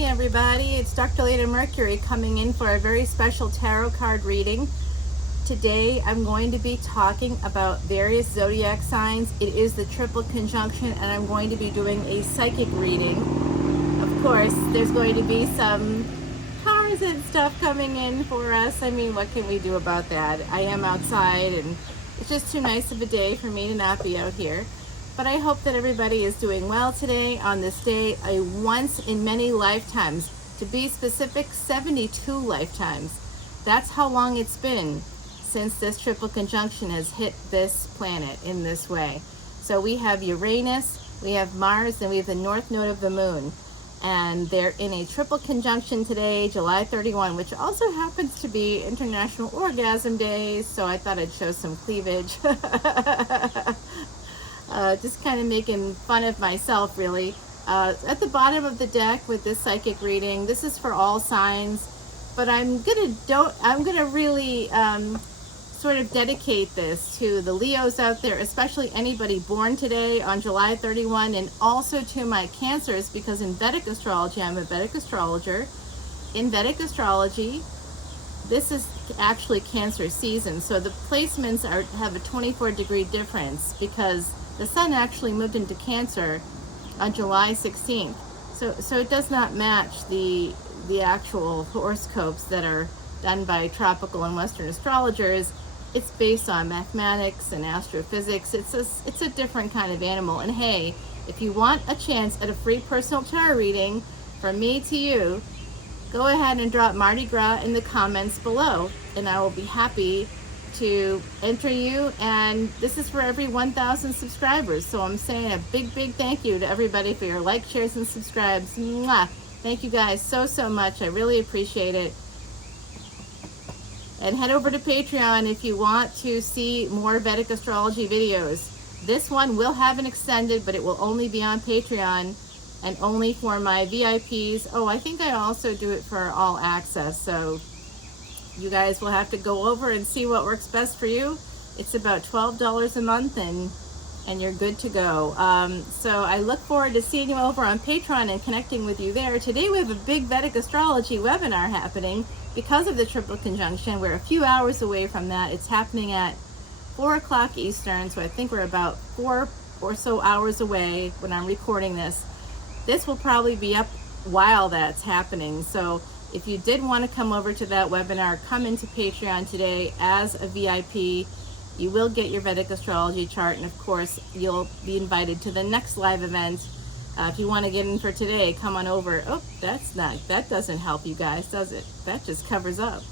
Hey everybody, it's Dr. Leona Mercury coming in for a very special tarot card reading. Today I'm going to be talking about various zodiac signs. It is the triple conjunction and I'm going to be doing a psychic reading. Of course, there's going to be some cars and stuff coming in for us. I mean, what can we do about that? I am outside and it's just too nice of a day for me to not be out here. But I hope that everybody is doing well today on this day, a once in many lifetimes. To be specific, 72 lifetimes. That's how long it's been since this triple conjunction has hit this planet in this way. So we have Uranus, we have Mars, and we have the north node of the moon. And they're in a triple conjunction today, July 31, which also happens to be International Orgasm Day. So I thought I'd show some cleavage. Just kind of making fun of myself, really. At the bottom of the deck with this psychic reading, this is for all signs, but I'm gonna really sort of dedicate this to the Leos out there, especially anybody born today on July 31, and also to my Cancers, because in Vedic astrology, I'm a Vedic astrologer. In Vedic astrology, this is actually Cancer season, so the placements have a 24-degree difference because the sun actually moved into Cancer on July 16th. So it does not match the actual horoscopes that are done by tropical and Western astrologers. It's based on mathematics and astrophysics. It's a different kind of animal. And hey, if you want a chance at a free personal tarot reading from me to you, go ahead and drop Mardi Gras in the comments below, and I will be happy to enter you. And this is for every 1,000 subscribers. So I'm saying a big thank you to everybody for your likes, shares, and subscribes. Mwah! Thank you guys so much. I really appreciate it. And head over to Patreon if you want to see more Vedic astrology videos. This one will have an extended, but it will only be on Patreon and only for my VIPs. Oh, I think I also do it for all access. So you guys will have to go over and see what works best for you. It's about $12 a month and you're good to go. So I look forward to seeing you over on Patreon and connecting with you there. Today we have a big Vedic astrology webinar happening because of the triple conjunction. We're a few hours away from that. It's happening at 4 o'clock Eastern, so I think we're about 4 or so hours away when I'm recording this. This will probably be up while that's happening. So if you did want to come over to that webinar, come into Patreon today as a VIP. You will get your Vedic astrology chart, and of course, you'll be invited to the next live event. If you want to get in for today, come on over. Oh, that doesn't help you guys, does it? That just covers up.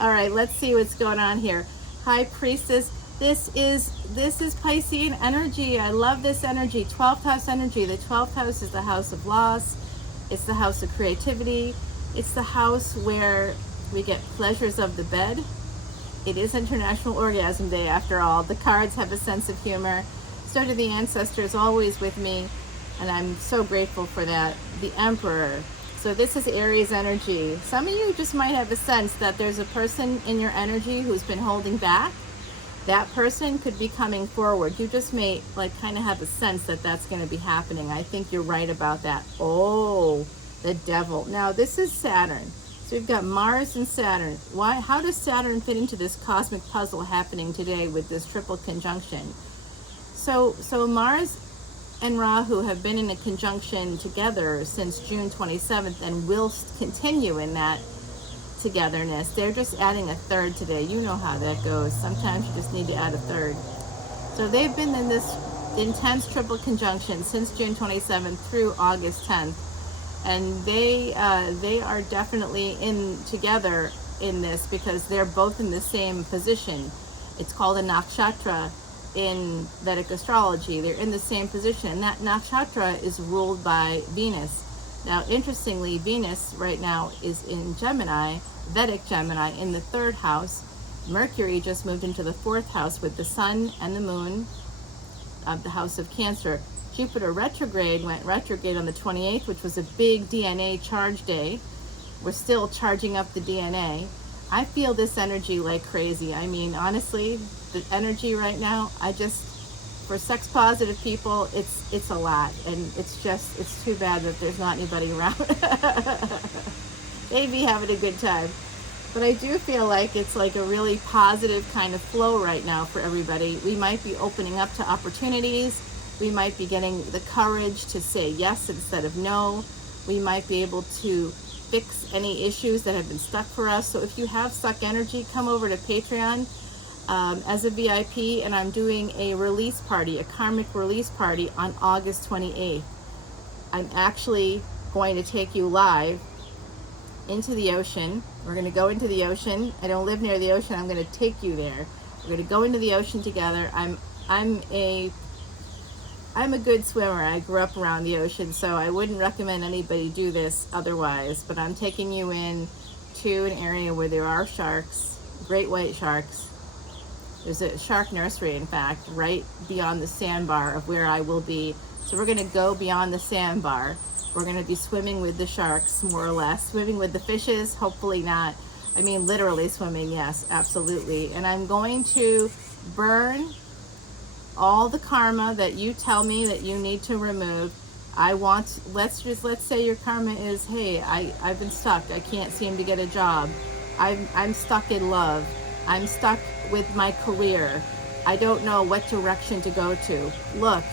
All right, let's see what's going on here. High Priestess, this is Piscean energy. I love this energy, 12th house energy. The 12th house is the house of loss. It's the house of creativity. It's the house where we get pleasures of the bed. It is International Orgasm Day after all. The cards have a sense of humor. So do the ancestors, always with me, and I'm so grateful for that. The Emperor. So this is Aries energy. Some of you just might have a sense that there's a person in your energy who's been holding back. That person could be coming forward. You just may kind of have a sense that that's going to be happening. I think you're right about that. Oh, the Devil. Now this is Saturn. So we've got Mars and Saturn. How does Saturn fit into this cosmic puzzle happening today with this triple conjunction? So Mars and Rahu have been in a conjunction together since June 27th and will continue in that togetherness. They're just adding a third today. You know how that goes. Sometimes you just need to add a third. So they've been in this intense triple conjunction since June 27th through August 10th. And they are definitely in together in this because they're both in the same position. It's called a nakshatra in Vedic astrology. They're in the same position, and that nakshatra is ruled by Venus. Now, interestingly, Venus right now is in Gemini, Vedic Gemini, in the 3rd house. Mercury just moved into the 4th house with the sun and the moon of the house of Cancer. Jupiter retrograde went retrograde on the 28th, which was a big DNA charge day. We're still charging up the DNA. I feel this energy like crazy. I mean, honestly, the energy right now, For sex positive people, it's a lot, and it's too bad that there's not anybody around. They'd be having a good time. But I do feel like it's like a really positive kind of flow right now for everybody. We might be opening up to opportunities. We might be getting the courage to say yes instead of no. We might be able to fix any issues that have been stuck for us. So if you have stuck energy, come over to Patreon as a VIP, and I'm doing a release party, a karmic release party on August 28th. I'm actually going to take you live into the ocean. We're going to go into the ocean. I don't live near the ocean. I'm going to take you there. We're going to go into the ocean together. I'm a good swimmer. I grew up around the ocean, so I wouldn't recommend anybody do this otherwise, but I'm taking you in to an area where there are sharks, great white sharks. There's a shark nursery, in fact, right beyond the sandbar of where I will be. So we're going to go beyond the sandbar. We're going to be swimming with the sharks, more or less. Swimming with the fishes, hopefully not. I mean, literally swimming, yes, absolutely. And I'm going to burn all the karma that you tell me that you need to remove. Let's say your karma is, hey, I've been stuck. I can't seem to get a job. I'm stuck in love. I'm stuck with my career. I don't know what direction to go to. Look,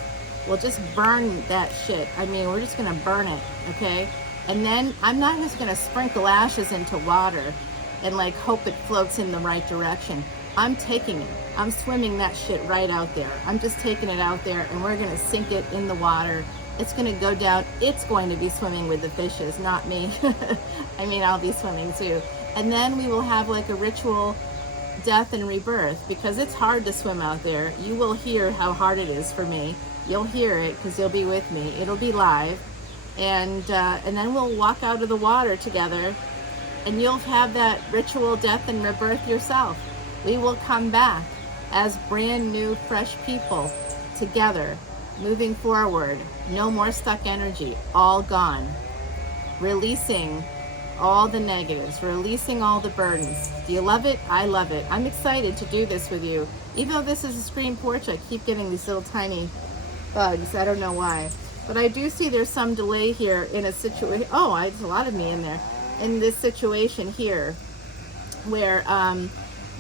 we'll just burn that shit. I mean, we're just gonna burn it, okay? And then I'm not just gonna sprinkle ashes into water and like hope it floats in the right direction. I'm taking it. I'm swimming that shit right out there. I'm just taking it out there, and we're gonna sink it in the water. It's gonna go down. It's going to be swimming with the fishes, not me. I mean, I'll be swimming too. And then we will have like a ritual death and rebirth, because it's hard to swim out there. You will hear how hard it is for me. You'll hear it because you'll be with me. It'll be live, and then we'll walk out of the water together, and you'll have that ritual death and rebirth yourself. We will come back as brand new, fresh people together, moving forward. No more stuck energy, all gone. Releasing all the negatives, releasing all the burdens. Do you love it? I love it. I'm excited to do this with you. Even though this is a screen porch, I keep getting these little tiny bugs. I don't know why. But I do see there's some delay here in a situation. Oh, there's a lot of me in there. In this situation here, where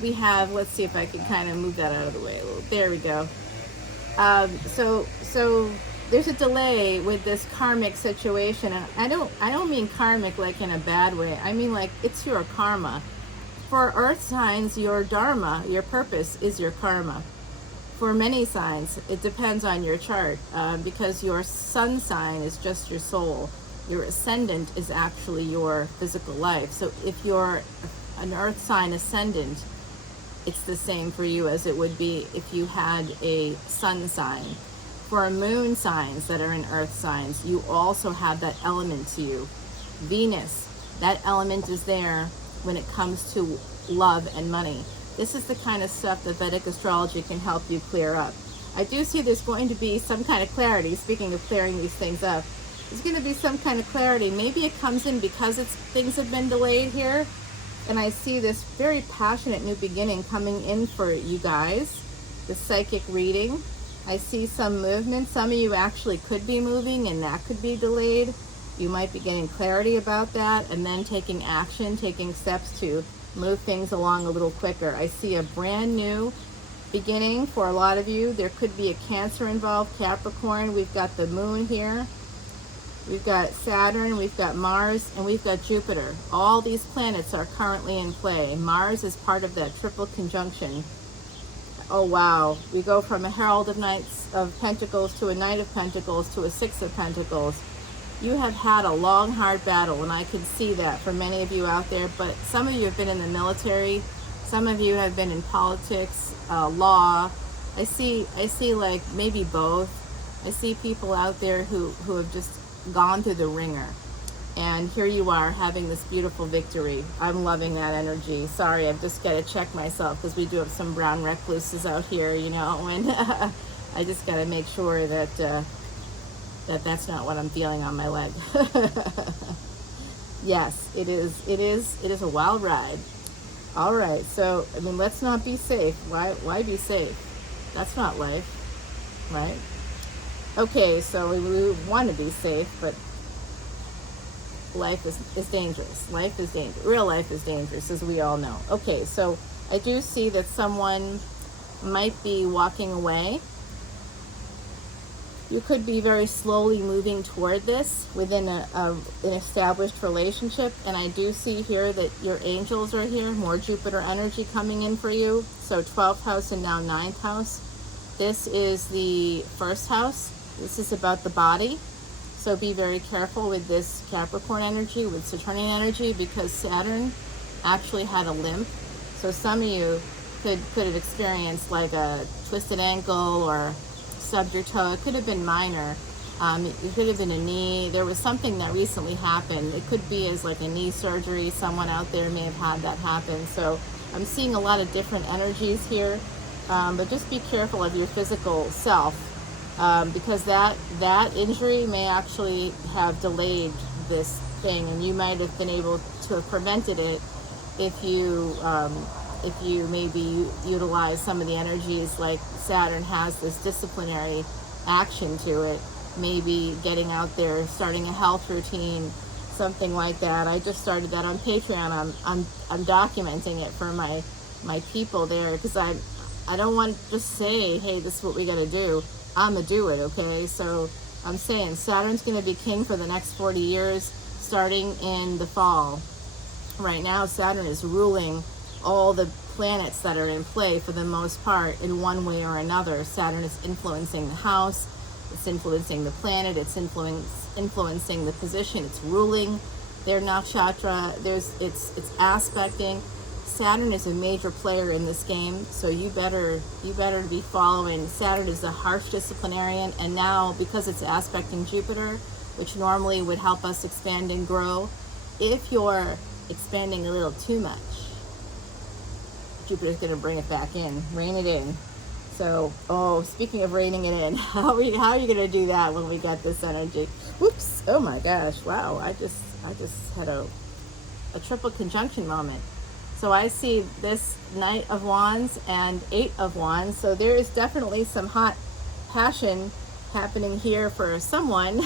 we have, let's see if I can kind of move that out of the way a little. There we go. So there's a delay with this karmic situation, and I don't mean karmic like in a bad way. I mean like it's your karma. For earth signs, your dharma, your purpose is your karma. For many signs, it depends on your chart, because your sun sign is just your soul. Your ascendant is actually your physical life. So if you're an earth sign ascendant, it's the same for you as it would be if you had a sun sign. For moon signs that are in earth signs, you also have that element to you. Venus, that element is there when it comes to love and money. This is the kind of stuff that Vedic astrology can help you clear up. I do see there's going to be some kind of clarity. Speaking of clearing these things up, there's going to be some kind of clarity. Maybe it comes in because things have been delayed here. And I see this very passionate new beginning coming in for you guys. The psychic reading. I see some movement. Some of you actually could be moving, and that could be delayed. You might be getting clarity about that, and then taking action, taking steps to move things along a little quicker. I see a brand new beginning for a lot of you. There could be a Cancer involved, Capricorn. We've got the moon here. We've got Saturn, we've got Mars, and we've got Jupiter. All these planets are currently in play. Mars is part of that triple conjunction. Oh wow, we go from a Herald of Knights of Pentacles to a Knight of Pentacles to a Six of Pentacles. You have had a long, hard battle, and I can see that for many of you out there, but some of you have been in the military, some of you have been in politics, law. I see like maybe both. I see people out there who have just gone through the ringer, and here you are having this beautiful victory. I'm loving that energy. Sorry, I've just got to check myself because we do have some brown recluses out here, you know, and I just got to make sure that that's not what I'm feeling on my leg. Yes, it is a wild ride. All right, so I mean, let's not be safe. Why be safe? That's not life. right? Okay, so we want to be safe, but life is dangerous. Life is dangerous. Real life is dangerous, as we all know. Okay, so I do see that someone might be walking away. You could be very slowly moving toward this within an established relationship. And I do see here that your angels are here, more Jupiter energy coming in for you. So 12th house and now 9th house. This is the first house. This is about the body. So be very careful with this Capricorn energy, with Saturnian energy, because Saturn actually had a limp. So some of you could have experienced like a twisted ankle or stubbed your toe. It could have been minor. It could have been a knee. There was something that recently happened. It could be as like a knee surgery. Someone out there may have had that happen. So I'm seeing a lot of different energies here. But just be careful of your physical self, because that injury may actually have delayed this thing, and you might have been able to have prevented it if you maybe utilize some of the energies. Like Saturn has this disciplinary action to it, maybe getting out there, starting a health routine, something like that. I just started that on Patreon. I'm documenting it for my people there, because I don't want to just say, hey, this is what we got to do. I'm going to do it, okay? So I'm saying Saturn's going to be king for the next 40 years, starting in the fall. Right now, Saturn is ruling all the planets that are in play for the most part in one way or another. Saturn is influencing the house, it's influencing the planet, it's influencing the position, it's ruling their nakshatra, it's aspecting. Saturn is a major player in this game, so you better be following. Saturn is a harsh disciplinarian, and now because it's aspecting Jupiter, which normally would help us expand and grow, if you're expanding a little too much, Jupiter's going to bring it back in, rein it in. So, speaking of reining it in, how are you going to do that when we get this energy? Whoops! Oh my gosh! Wow! I just had a triple conjunction moment. So I see this Knight of Wands and 8 of Wands. So there is definitely some hot passion happening here for someone.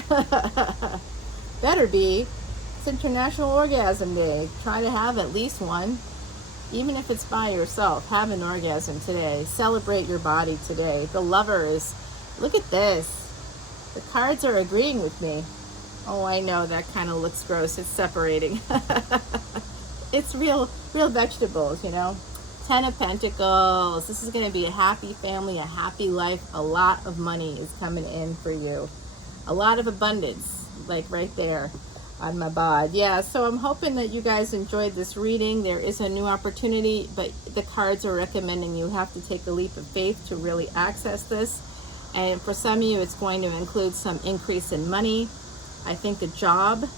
Better be. It's International Orgasm Day. Try to have at least one. Even if it's by yourself, have an orgasm today. Celebrate your body today. The Lovers. Look at this. The cards are agreeing with me. Oh, I know, that kind of looks gross. It's separating. It's real vegetables, you know. 10 of Pentacles. This is going to be a happy family, a happy life. A lot of money is coming in for you. A lot of abundance, like right there on my bod. Yeah, so I'm hoping that you guys enjoyed this reading. There is a new opportunity, but the cards are recommending you have to take a leap of faith to really access this. And for some of you, it's going to include some increase in money. I think a job.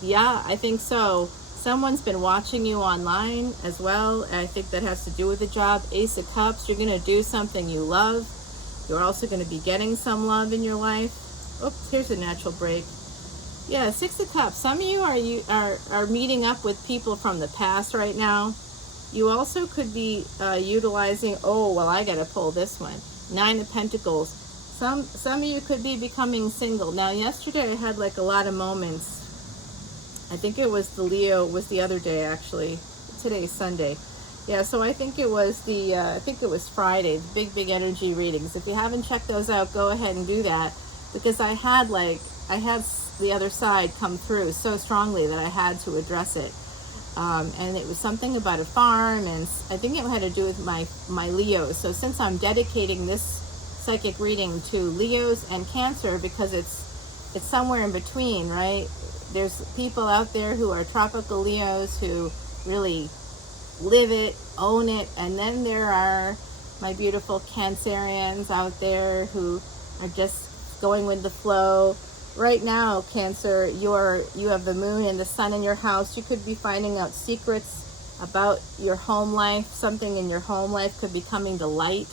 Yeah, I think so. Someone's been watching you online as well. I think that has to do with the job. Ace of Cups, you're going to do something you love. You're also going to be getting some love in your life. Oops, here's a natural break. Yeah, 6 of Cups. Some of you are meeting up with people from the past right now. You also could be utilizing, I got to pull this one. 9 of Pentacles. Some of you could be becoming single. Now, yesterday I had like a lot of moments. I think it was the Leo, was the other day actually. Today's Sunday. Yeah, so I think it was Friday, the big energy readings. If you haven't checked those out, go ahead and do that, because I had the other side come through so strongly that I had to address it. And it was something about a farm, and I think it had to do with my Leos. So since I'm dedicating this psychic reading to Leos and Cancer, because it's somewhere in between, right? There's people out there who are tropical Leos who really live it, own it, and then there are my beautiful Cancerians out there who are just going with the flow. Right now, Cancer, you have the moon and the sun in your house. You could be finding out secrets about your home life. Something in your home life could be coming to light.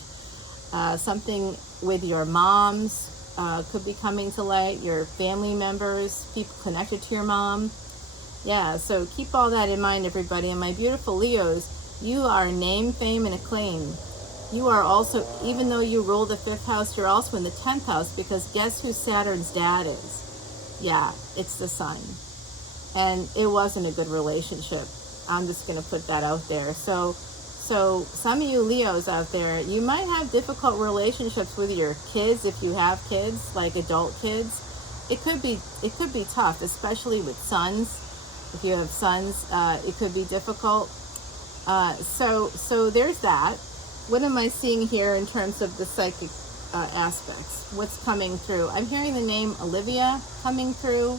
Something with your moms could be coming to light, your family members, people connected to your mom. Yeah, so keep all that in mind, everybody. And my beautiful Leos, you are name, fame, and acclaim. you are also, even though you rule the 5th house, you're also in the 10th house, because guess who Saturn's dad is? Yeah, it's the sun. And it wasn't a good relationship. I'm just going to put that out there. So some of you Leos out there, you might have difficult relationships with your kids if you have kids, like adult kids. It could be tough, especially with sons. If you have sons, it could be difficult. So there's that. What am I seeing here in terms of the psychic aspects? What's coming through? I'm hearing the name Olivia coming through.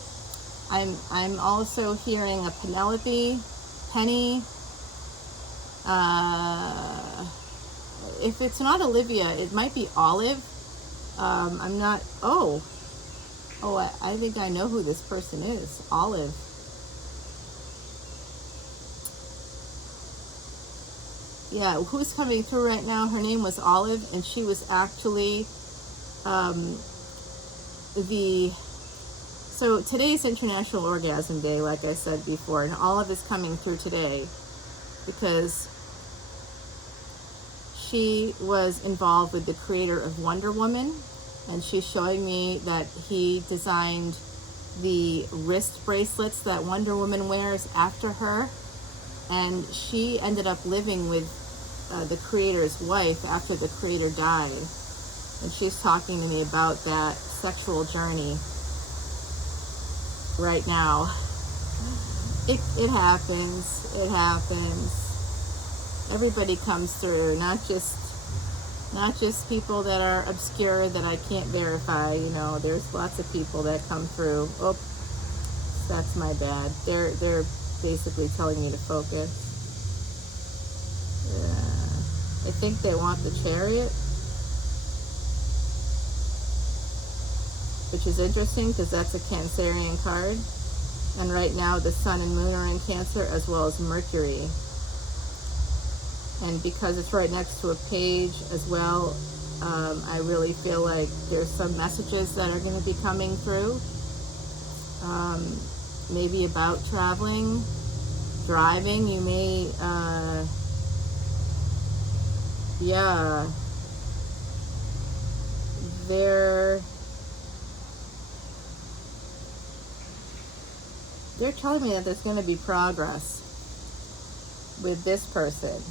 I'm also hearing a Penelope, Penny. If it's not Olivia, it might be Olive. I'm not. I think I know who this person is. Olive. Yeah, who's coming through right now? Her name was Olive, and she was actually so today's International Orgasm Day, like I said before, and Olive is coming through today because she was involved with the creator of Wonder Woman, and she's showing me that he designed the wrist bracelets that Wonder Woman wears after her, and she ended up living with the creator's wife after the creator died, and she's talking to me about that sexual journey right now. It happens. Everybody comes through, not just people that are obscure that I can't verify. You know, there's lots of people that come through. Oh, that's my bad. They're basically telling me to focus. I think they want the Chariot, which is interesting because that's a Cancerian card. And right now the Sun and Moon are in Cancer, as well as Mercury. And because it's right next to a page as well, I really feel like there's some messages that are going to be coming through. Maybe about traveling, driving. You may, they're telling me that there's going to be progress with this person.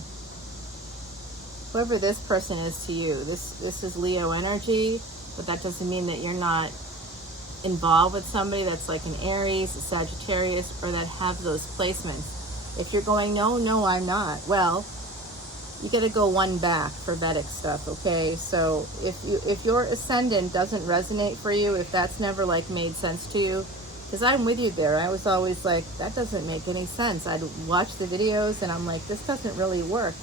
Whoever this person is to you. This is Leo energy, but that doesn't mean that you're not involved with somebody that's like an Aries, a Sagittarius, or that have those placements. If you're going, no, I'm not. Well, you got to go one back for Vedic stuff, okay? So if your ascendant doesn't resonate for you, if that's never like made sense to you, because I'm with you there. I was always like, that doesn't make any sense. I'd watch the videos and I'm like, this doesn't really work.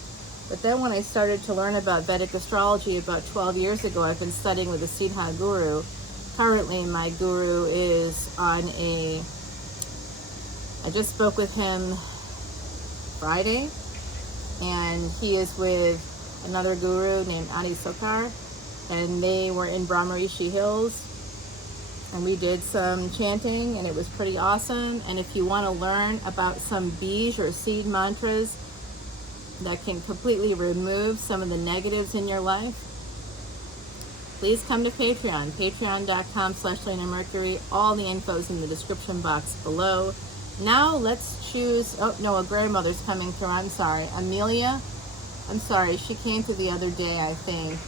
But then when I started to learn about Vedic astrology about 12 years ago, I've been studying with a Siddha guru. Currently, my guru is on I just spoke with him Friday, and he is with another guru named Adi Sokar, and they were in Brahmarishi Hills, and we did some chanting, and it was pretty awesome. And if you want to learn about some bij or seed mantras that can completely remove some of the negatives in your life, please come to Patreon, patreon.com/leonamercury. All the info's in the description box below. Now let's choose, a grandmother's coming through, I'm sorry. Amelia, I'm sorry, she came through the other day, I think.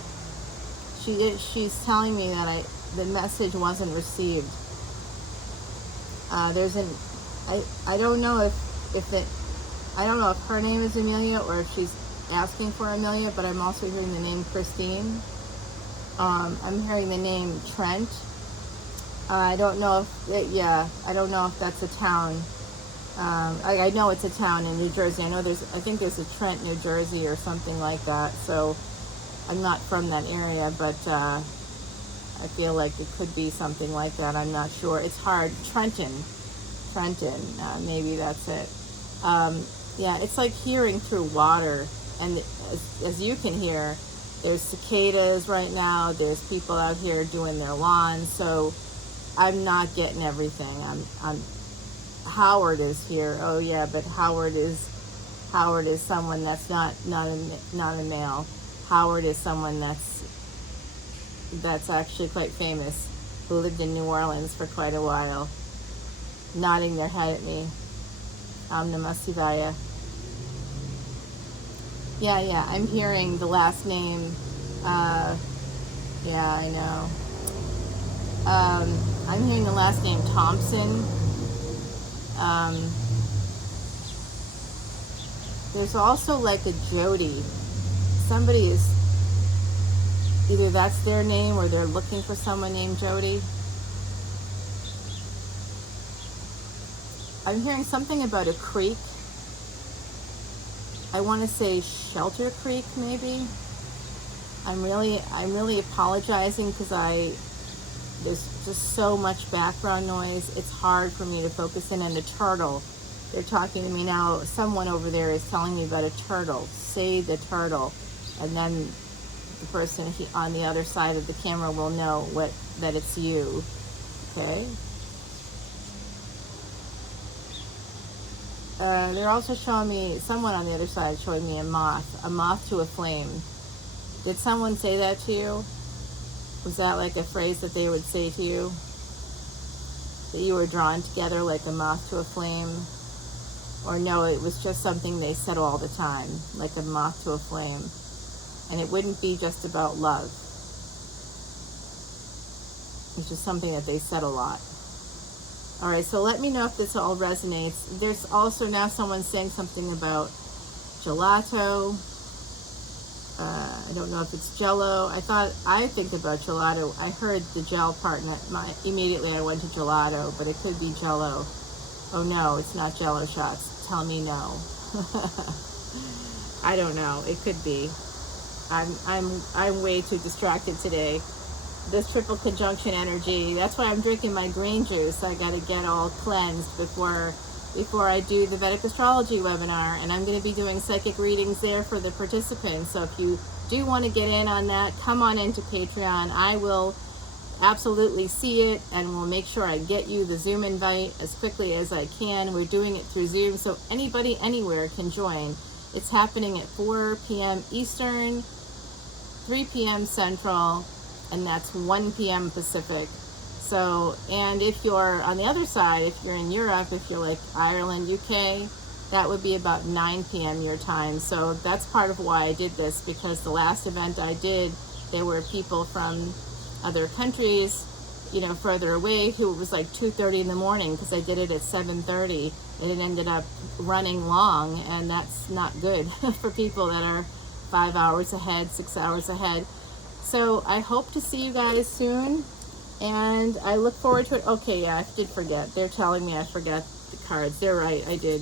She's telling me that the message wasn't received. I don't know if her name is Amelia or if she's asking for Amelia, but I'm also hearing the name Christine. I'm hearing the name Trent. I don't know if that's a town. I know it's a town in New Jersey. I think there's a Trent, New Jersey or something like that. So I'm not from that area, but I feel like it could be something like that. I'm not sure. It's hard. Trenton, maybe that's it. It's like hearing through water. And as you can hear, there's cicadas right now. There's people out here doing their lawns. So I'm not getting everything. Howard is here. Oh yeah, but Howard is someone that's not a male. Howard is someone that's actually quite famous, who lived in New Orleans for quite a while, nodding their head at me. Om Namah Shivaya. Yeah, I'm hearing the last name. Yeah, I know. I'm hearing the last name Thompson. There's also like a Jody. Somebody is, either that's their name or they're looking for someone named Jody. I'm hearing something about a creek. I want to say Shelter Creek, maybe. I'm really apologizing because there's just so much background noise. It's hard for me to focus in on a turtle. They're talking to me now. Someone over there is telling me about a turtle. Say the turtle, and then the person on the other side of the camera will know that it's you. Okay. They're also showing me, someone on the other side showing me a moth to a flame. Did someone say that to you? Was that like a phrase that they would say to you? That you were drawn together like a moth to a flame? Or no, it was just something they said all the time, like a moth to a flame. And it wouldn't be just about love. It's just something that they said a lot. All right, so let me know if this all resonates. There's also now someone saying something about gelato. I don't know if it's Jello. I think about gelato. I heard the gel part, and immediately I went to gelato, but it could be Jello. Oh no, it's not Jello shots. Tell me no. I don't know. It could be. I'm way too distracted today. This triple conjunction energy. That's why I'm drinking my green juice. I got to get all cleansed before I do the Vedic Astrology webinar, and I'm going to be doing psychic readings there for the participants. So if you do want to get in on that, come on into Patreon. I will absolutely see it, and we'll make sure I get you the Zoom invite as quickly as I can. We're doing it through Zoom, so anybody anywhere can join. It's happening at 4 p.m. Eastern, 3 p.m. Central, and that's 1 p.m. Pacific. So, and if you're on the other side, if you're in Europe, if you're like Ireland, UK, that would be about 9 p.m. your time. So that's part of why I did this, because the last event I did, there were people from other countries, further away, who it was like 2:30 in the morning, because I did it at 7:30, and it ended up running long, and that's not good for people that are 5 hours ahead, 6 hours ahead. So I hope to see you guys soon, and I look forward to it. Okay, yeah, I did forget. They're telling me I forgot the cards. They're right, I did.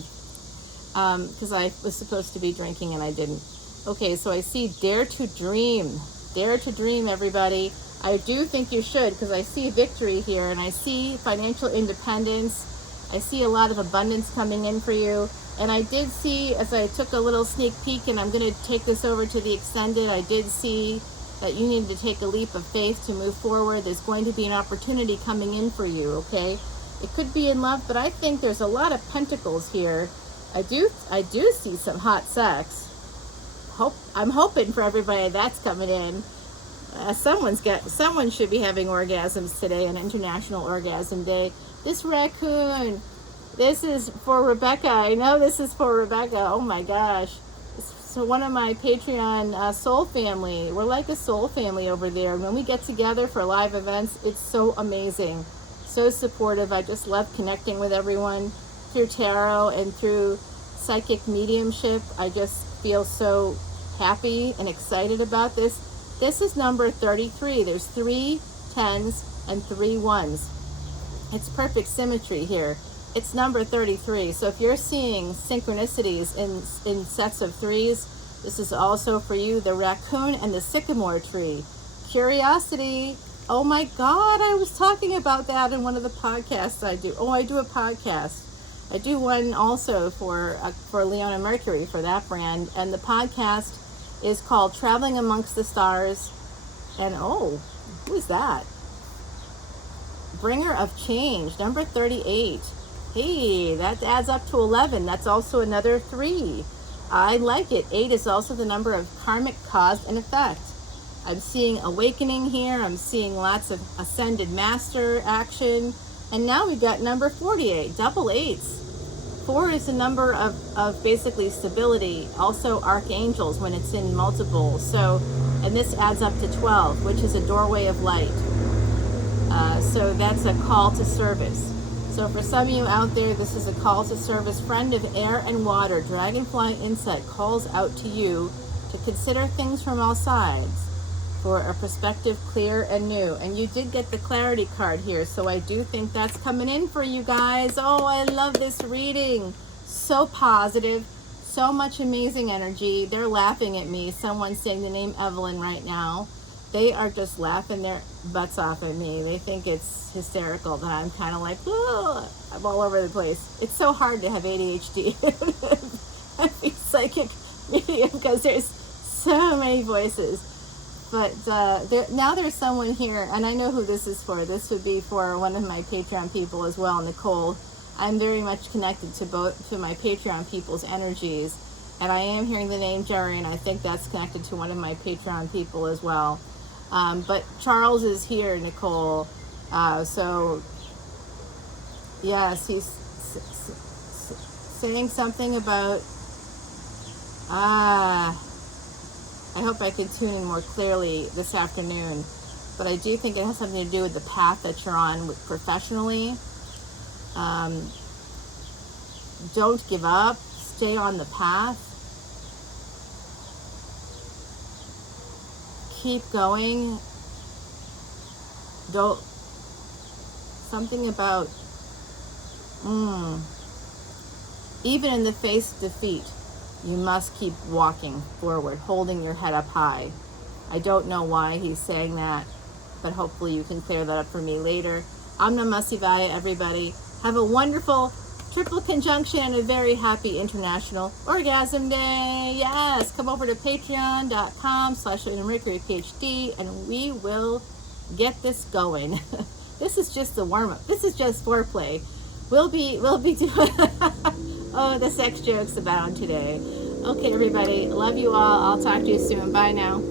Because I was supposed to be drinking and I didn't. Okay, so I see Dare to Dream. Dare to Dream, everybody. I do think you should, because I see victory here, and I see financial independence. I see a lot of abundance coming in for you. And I did see, as I took a little sneak peek, and I'm going to take this over to the extended, I did see that you need to take a leap of faith to move forward. There's going to be an opportunity coming in for you, okay? It could be in love, but I think there's a lot of pentacles here. I do see some hot sex. I'm hoping for everybody that's coming in. Someone should be having orgasms today, an International Orgasm Day. This raccoon, this is for Rebecca. I know this is for Rebecca. Oh my gosh. So one of my Patreon soul family. We're like a soul family over there. When we get together for live events, it's so amazing. So supportive. I just love connecting with everyone through tarot and through psychic mediumship. I just feel so happy and excited about this. This is number 33. There's 3 10s and 3 1s. It's perfect symmetry here. It's number 33. So if you're seeing synchronicities in sets of 3s, this is also for you. The raccoon and the sycamore tree. Curiosity. Oh my God, I was talking about that in one of the podcasts I do. Oh, I do a podcast. I do one also for Leona Mercury, for that brand. And the podcast is called Traveling Amongst the Stars. And oh, who is that? Bringer of Change, number 38. Hey, that adds up to 11. That's also another 3. I like it. 8 is also the number of karmic cause and effect. I'm seeing awakening here. I'm seeing lots of ascended master action. And now we've got number 48, double 8s. 4 is the number of basically stability. Also archangels when it's in multiple. So, and this adds up to 12, which is a doorway of light. So that's a call to service. So for some of you out there, this is a call to service. Friend of air and water, dragonfly insight calls out to you to consider things from all sides for a perspective clear and new. And you did get the clarity card here, so I do think that's coming in for you guys. Oh, I love this reading. So positive, so much amazing energy. They're laughing at me. Someone's saying the name Evelyn right now. They are just laughing their butts off at me. They think it's hysterical that I'm kind of like, oh, I'm all over the place. It's so hard to have ADHD. I'm psychic medium because there's so many voices. But now there's someone here, and I know who this is for. This would be for one of my Patreon people as well, Nicole. I'm very much connected to my Patreon people's energies, and I am hearing the name Jerry, and I think that's connected to one of my Patreon people as well. But Charles is here, Nicole. So, yes, he's saying something about, I hope I can tune in more clearly this afternoon. But I do think it has something to do with the path that you're on professionally. Don't give up. Stay on the path. Keep going. Don't, something about, even in the face of defeat, you must keep walking forward, holding your head up high. I don't know why he's saying that, but hopefully you can clear that up for me later. Om Namah Shivaya, everybody. Have a wonderful triple conjunction and a very happy International Orgasm Day. Yes, come over to patreon.com/leonamercuryphd and we will get this going. This is just the warm-up. This is just foreplay. We'll be doing oh, the sex jokes abound today. Okay, everybody, love you all. I'll talk to you soon. Bye now.